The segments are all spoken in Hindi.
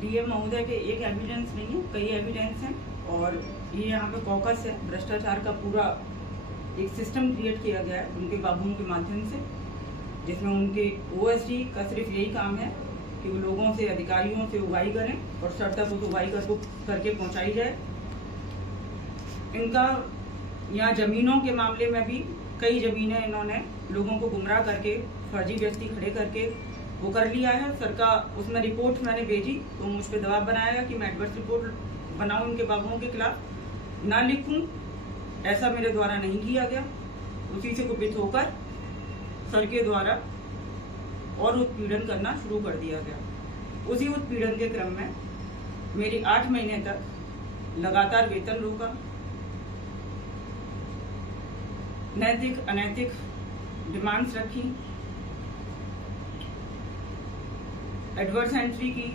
डीएम महोदय के एक एविडेंस नहीं है, कई एविडेंस हैं। और ये यहाँ पे कॉकस है, भ्रष्टाचार का पूरा एक सिस्टम क्रिएट किया गया है उनके बाबुओं के माध्यम से, जिसमें उनके ओएसडी का सिर्फ यही काम है कि वो लोगों से, अधिकारियों से उगाही करें और सर तक उस उगाही करके पहुंचाई जाए। इनका यहाँ ज़मीनों के मामले में भी कई ज़मीनें इन्होंने लोगों को गुमराह करके, फर्जी व्यक्ति खड़े करके वो कर लिया है। सर का उसमें रिपोर्ट मैंने भेजी तो मुझ पर दबाव बनाया कि मैं एडवर्स रिपोर्ट बनाऊं उनके बाबुओं के खिलाफ, ना लिखूं। ऐसा मेरे द्वारा नहीं किया गया। उसी से कुपित होकर सर के द्वारा और उत्पीड़न करना शुरू कर दिया गया। उसी उत्पीड़न के क्रम में मेरी 8 महीने तक लगातार वेतन रोका, नैतिक अनैतिक डिमांड्स रखी, एडवर्स एंट्री की।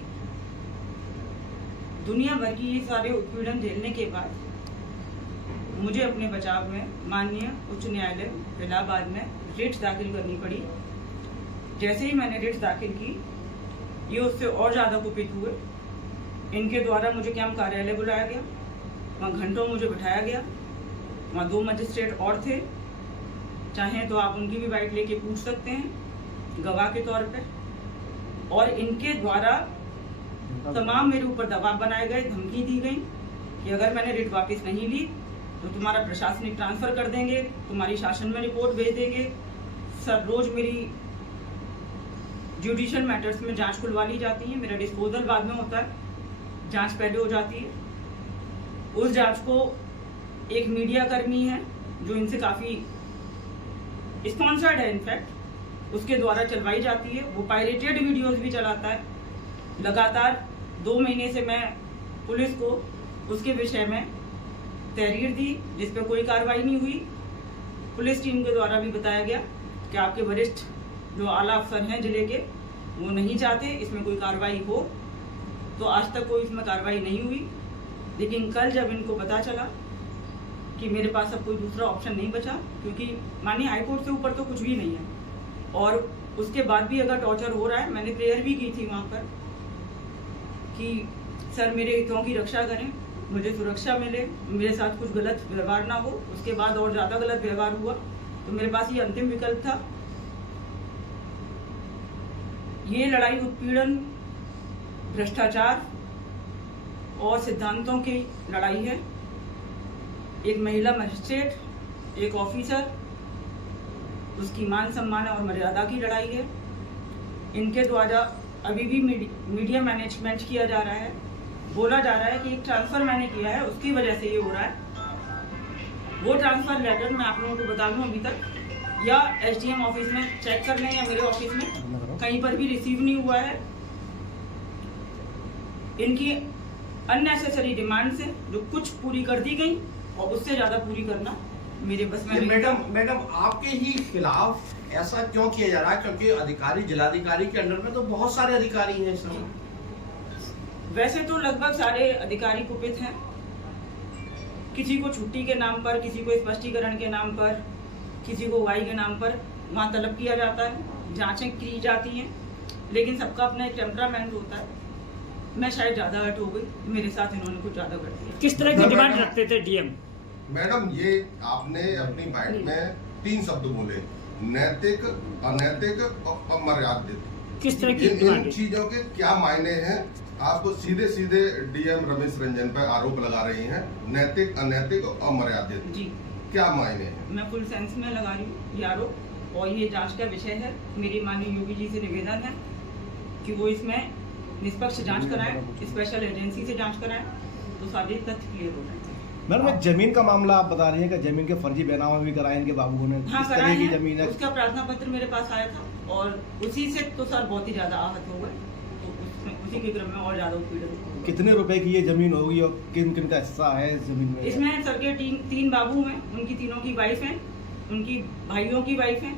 दुनिया भर की ये सारे उत्पीड़न झेलने के बाद मुझे अपने बचाव में माननीय उच्च न्यायालय इलाहाबाद में रिट दाखिल करनी पड़ी। जैसे ही मैंने रिट दाखिल की, ये उससे और ज़्यादा कुपित हुए। इनके द्वारा मुझे कैंप कार्यालय बुलाया गया, वहाँ घंटों मुझे बिठाया गया। वहाँ 2 मजिस्ट्रेट और थे, चाहें तो आप उनकी भी बाइट लेके पूछ सकते हैं गवाह के तौर पे। और इनके द्वारा तमाम मेरे ऊपर दबाव बनाए गए, धमकी दी गई कि अगर मैंने रिट वापस नहीं ली तो तुम्हारा प्रशासनिक ट्रांसफर कर देंगे, तुम्हारी शासन में रिपोर्ट भेज देंगे। सर रोज मेरी जुडिशियल मैटर्स में जांच खुलवा ली जाती है, मेरा डिस्पोजल बाद में होता है, जांच पहले हो जाती है। उस जांच को एक मीडिया कर्मी है जो इनसे काफ़ी स्पॉन्सर्ड है, इनफैक्ट उसके द्वारा चलवाई जाती है। वो पायरेटेड वीडियोस भी चलाता है। लगातार 2 महीने से मैं पुलिस को उसके विषय में तहरीर दी, जिस पे कोई कार्रवाई नहीं हुई। पुलिस टीम के द्वारा भी बताया गया कि आपके वरिष्ठ जो आला अफसर हैं जिले के, वो नहीं चाहते इसमें कोई कार्रवाई हो, तो आज तक कोई इसमें कार्रवाई नहीं हुई। लेकिन कल जब इनको पता चला कि मेरे पास अब कोई दूसरा ऑप्शन नहीं बचा, क्योंकि माननीय हाईकोर्ट से ऊपर तो कुछ भी नहीं है, और उसके बाद भी अगर टॉर्चर हो रहा है, मैंने प्रेयर भी की थी वहाँ पर कि सर मेरे हितों की रक्षा करें, मुझे सुरक्षा मिले, मेरे साथ कुछ गलत व्यवहार ना हो। उसके बाद और ज़्यादा गलत व्यवहार हुआ तो मेरे पास ये अंतिम विकल्प था। ये लड़ाई उत्पीड़न, भ्रष्टाचार और सिद्धांतों की लड़ाई है। एक महिला मजिस्ट्रेट, एक ऑफिसर, उसकी मान सम्मान और मर्यादा की लड़ाई है। इनके द्वारा अभी भी मीडिया मैनेजमेंट किया जा रहा है। बोला जा रहा है कि एक ट्रांसफर मैंने किया है, उसकी वजह से ये हो रहा है। वो ट्रांसफर लेटर मैं आप लोगों को बता दूं, अभी तक या एसडीएम ऑफिस में चेक कर लें या मेरे ऑफिस में कहीं पर भी रिसीव नहीं हुआ है। इनकी अननेसेसरी डिमांड्स हैं जो कुछ पूरी कर दी गई और उससे ज्यादा पूरी करना मेरे बस में। मैडम आपके ही खिलाफ ऐसा क्यों किया जा रहा है? क्योंकि अधिकारी, जिलाधिकारी के अंडर में तो बहुत सारे अधिकारी हैं इस समय। वैसे तो लगभग सारे अधिकारी कुपित हैं। किसी को छुट्टी के नाम पर, किसी को स्पष्टीकरण के नाम पर, किसी को उगाही के नाम पर वहाँ तलब किया जाता है, जांचें की जाती हैं, लेकिन सबका अपना एक टेम्परामेंट होता है। मैं शायद ज़्यादा हर्ट हो गई, मेरे साथ इन्होंने कुछ ज़्यादा कर दिया। किस तरह की डिमांड रखते थे डीएम? मैडम ये आपने अपनी बाइट में 3 शब्द बोले, नैतिक, अनैतिक और अमर्यादित। किस तरह की इन चीजों के क्या मायने हैं? आपको सीधे सीधे डीएम रमेश रंजन पर आरोप लगा रही हैं, नैतिक, अनैतिक और अमर्यादित। जी, क्या मायने हैं? मैं फुल सेंस में लगा रही हूँ ये आरोप, और ये जांच का विषय है। मेरी माननीय योगी जी से निवेदन है कि वो इसमें निष्पक्ष जांच कराएं, स्पेशल एजेंसी से जांच कराएं, तो सारे तथ्य क्लियर हो जाएंगे। मैडम जमीन का मामला आप बता रही हैं कि जमीन के फर्जी बैनामा भी कराए इनके बाबू ने। हाँ, इस तरह की जमीन है। उसका प्रार्थना पत्र मेरे पास आया था और उसी से तो सर बहुत ही ज्यादा आहत हो गए, तो उसी के क्रम में और ज्यादा उत्पीड़न। कितने रुपए की ये जमीन होगी और किन किन का हिस्सा है इस जमीन में? इसमें सर के 3 बाबू हैं, उनकी तीनों की वाइफ हैं, उनकी भाइयों की वाइफ हैं,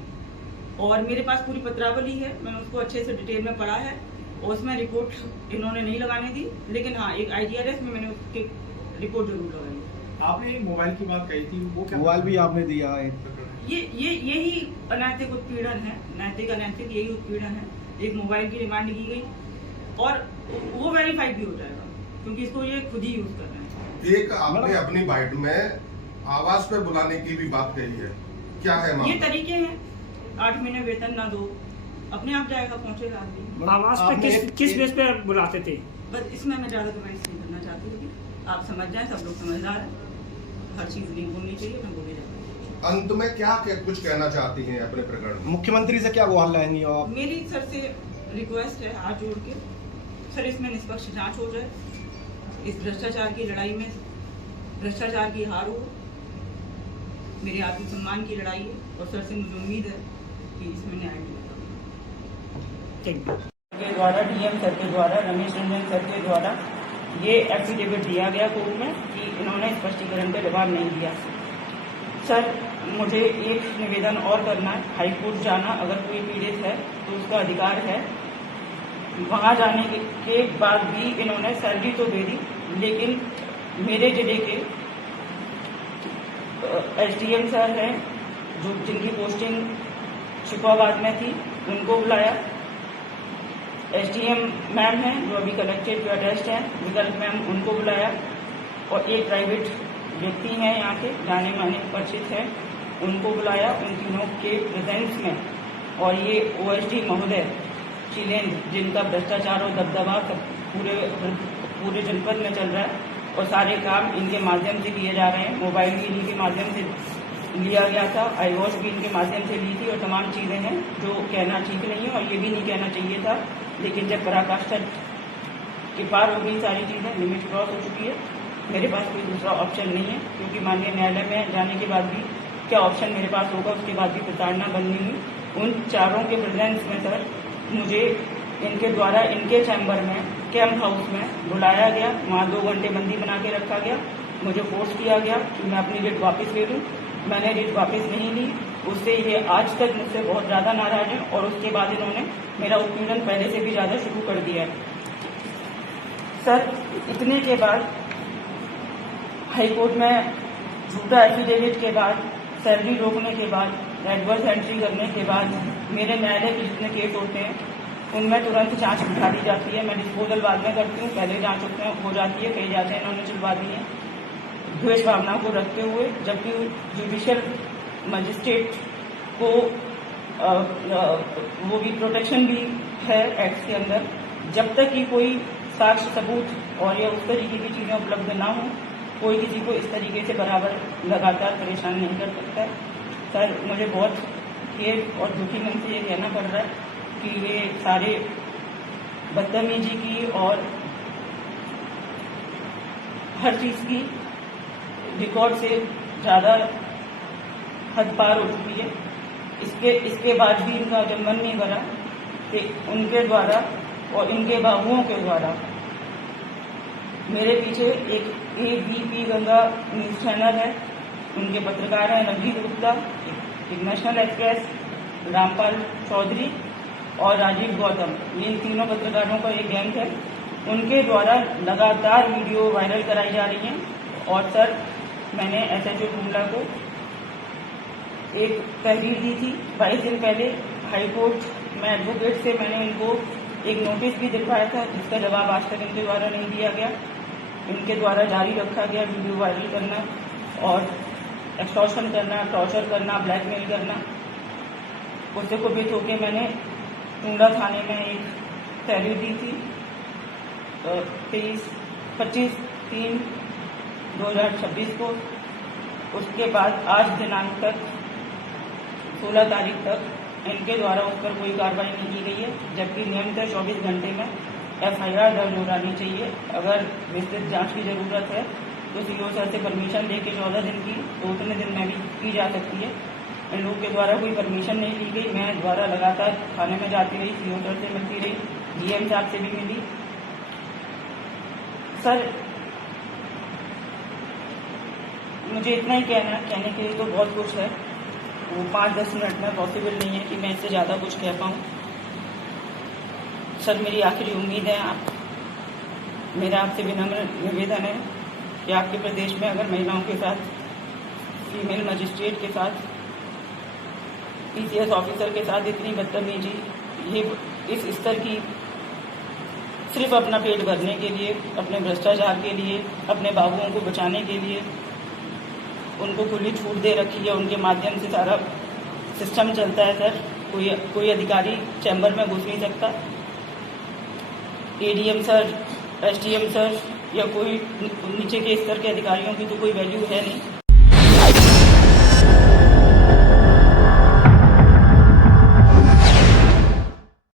और मेरे पास पूरी पत्रावली है, मैंने उसको अच्छे से डिटेल में पढ़ा है और उसमें रिपोर्ट इन्होंने नहीं लगाने दी, लेकिन हाँ एक IGRS में मैंने उसकी रिपोर्ट जरूर लगाई। आपने एक मोबाइल की बात कही थी, वो क्या मोबाइल भी आपने दिया है। यही अनैतिक उत्पीड़न है, नैतिक अनैतिक यही उत्पीड़न है। एक मोबाइल की डिमांड की गई और वो वेरीफाई भी हो जाएगा क्योंकि इसको ये खुद ही यूज कर रहे हैं। एक आपने अपनी बाइट में आवाज पे बुलाने की भी बात कही है, क्या है ये मामला? तरीके हैं, 8 महीने वेतन ना दो, अपने आप जाएगा, पहुंचेगा आदमी। आवाज पे आपने किस बेस पे बुलाते थे? बस इसमें मैं ज्यादा कमेंट्स नहीं करना चाहती हूँ, आप समझ जाए, सब लोग समझदार हैं, हर चीज नहीं बोलनी चाहिए, मैं बोले जाती हूँ। अंत में क्या कुछ कहना चाहती हैं अपने प्रकरण में? मुख्यमंत्री से क्या गुहार लाएंगी आप? मेरी सर से रिक्वेस्ट है हाथ जोड़ के, सर इसमें निष्पक्ष जांच हो जाए, इस भ्रष्टाचार की लड़ाई में भ्रष्टाचार की हार हो, मेरे आत्मसम्मान की लड़ाई है और सर से मुझे उम्मीद है कि इसमें न्याय मिलेगा। Thank you. के द्वारा डीएम सर के द्वारा, रमेश रंजन सर के द्वारा ये एफिडेविट दिया गया कोर्ट में कि इन्होंने स्पष्टीकरण का जवाब नहीं दिया। सर मुझे एक निवेदन और करना है, हाई कोर्ट जाना अगर कोई पीड़ित है तो उसका अधिकार है। वहां जाने के बाद भी इन्होंने सैलरी तो दे दी, लेकिन मेरे जिले के एसडीएम सर हैं जो जिनकी पोस्टिंग शिकोहाबाद में थी, उनको बुलाया। एसडीएम मैम हैं जो अभी कलेक्टेड जो अटेस्ट हैं, विकल्प मैम, उनको बुलाया। और एक प्राइवेट व्यक्ति हैं यहाँ के, जाने माने परिचित हैं, उनको बुलाया उन तीनों के प्रेजेंस में। और ये ओएसडी महोदय शिलेंद्र, जिनका भ्रष्टाचार और दबदबा पूरे जनपद में चल रहा है और सारे काम इनके माध्यम से किए जा रहे हैं। मोबाइल भी इनके माध्यम से लिया गया था, आई वॉच भी इनके माध्यम से ली थी और तमाम चीजें हैं जो कहना ठीक नहीं है और ये भी नहीं कहना चाहिए था। लेकिन जब पराकाष्ठा के पार हो गई सारी चीजें, लिमिट क्रॉस हो चुकी है, मेरे पास कोई दूसरा ऑप्शन नहीं है, क्योंकि माननीय न्यायालय में जाने के बाद भी क्या ऑप्शन मेरे पास होगा, उसके बाद भी प्रताड़ना बंद नहीं हुई। उन चारों के प्रेजेंस में सर मुझे इनके द्वारा इनके चैम्बर में, कैंप हाउस में बुलाया गया, वहाँ 2 घंटे बंदी बना के रखा गया, मुझे फोर्स किया गया कि मैं अपनी रिट वापस ले लूँ। मैंने रिट वापस नहीं ली, उससे ये आज तक मुझसे बहुत ज्यादा नाराज है और उसके बाद इन्होंने मेरा उत्पीड़न पहले से भी ज्यादा शुरू कर दिया है। सर इतने के बाद हाईकोर्ट में झूठा एफिडेविट के बाद, सैलरी रोकने के बाद, एडवर्स एंट्री करने के बाद मेरे न्यायालय के जितने केस होते हैं उनमें तुरंत जांच बिठा दी जाती है। मैं डिस्पोजल बाद में करती हूँ, पहले जांच हो जाती है, कई जांचें इन्होंने चलवा दी हैं द्वेष भावना को रखते हुए, जबकि जुडिशियल मजिस्ट्रेट को वो भी प्रोटेक्शन भी है एक्ट के अंदर। जब तक कि कोई साक्ष्य सबूत और या उस तरीके की चीजें उपलब्ध ना हो, कोई किसी को इस तरीके से बराबर लगातार परेशान नहीं कर सकता। सर मुझे बहुत खेद और दुखी मन से ये कहना पड़ रहा है कि ये सारे बदतमीजी की और हर चीज की रिकॉर्ड से ज्यादा हद पार हो चुकी है। इसके बाद भी इनका जब मन नहीं भरा कि उनके द्वारा और इनके बाबुओं के द्वारा मेरे पीछे एक ABP गंगा न्यूज चैनल है, उनके पत्रकार हैं नवजीत गुप्ता, एक नेशनल एक्सप्रेस रामपाल चौधरी और राजीव गौतम, ये इन तीनों पत्रकारों का एक गैंग है, उनके द्वारा लगातार वीडियो वायरल कराई जा रही हैं। और सर मैंने SHO टुंडला को एक तहरीर दी थी 22 दिन पहले हाईकोर्ट में, एडवोकेट से मैंने उनको एक नोटिस भी दिलवाया था, जिसका जवाब आज तक इनके द्वारा नहीं दिया गया। इनके द्वारा जारी रखा गया वीडियो वायरल करना और एक्सटॉर्शन करना, टॉर्चर करना, ब्लैकमेल करना। उससे कुपित होकर मैंने टुंडला थाने में एक तहरीर दी थी 25/3/2026 को। उसके बाद आज दिनांक तक 16 तारीख तक इनके द्वारा उस पर कोई कार्रवाई नहीं की गई है, जबकि नियमित 24 घंटे में FIR दर्ज हो जानी चाहिए। अगर विस्तृत जांच की जरूरत है तो CO सर से परमिशन लेके 14 दिन की, तो उतने दिन में भी की जा सकती है। इन लोग के द्वारा कोई परमिशन नहीं ली गई। मैं द्वारा लगातार थाने में जाती रही, CO सर से मिलती रही, DM साहब से भी मिली। सर मुझे इतना ही कहने के लिए तो बहुत कुछ है, वो 5-10 मिनट में पॉसिबल नहीं है कि मैं इससे ज़्यादा कुछ कह पाऊँ। सर मेरी आखिरी उम्मीद है, मेरा आपसे विनम्र निवेदन है कि आपके प्रदेश में अगर महिलाओं के साथ, फीमेल मजिस्ट्रेट के साथ, पीसीएस ऑफिसर के साथ इतनी बदतमीजी, ये इस स्तर की, सिर्फ अपना पेट भरने के लिए, अपने भ्रष्टाचार के लिए, अपने बाबुओं को बचाने के लिए उनको खुली छूट दे रखी है। उनके माध्यम से सारा सिस्टम चलता है सर। कोई अधिकारी चैम्बर में घुस नहीं सकता। एडीएम सर, एसडीएम सर या कोई नीचे के स्तर के अधिकारियों की तो कोई वैल्यू है नहीं।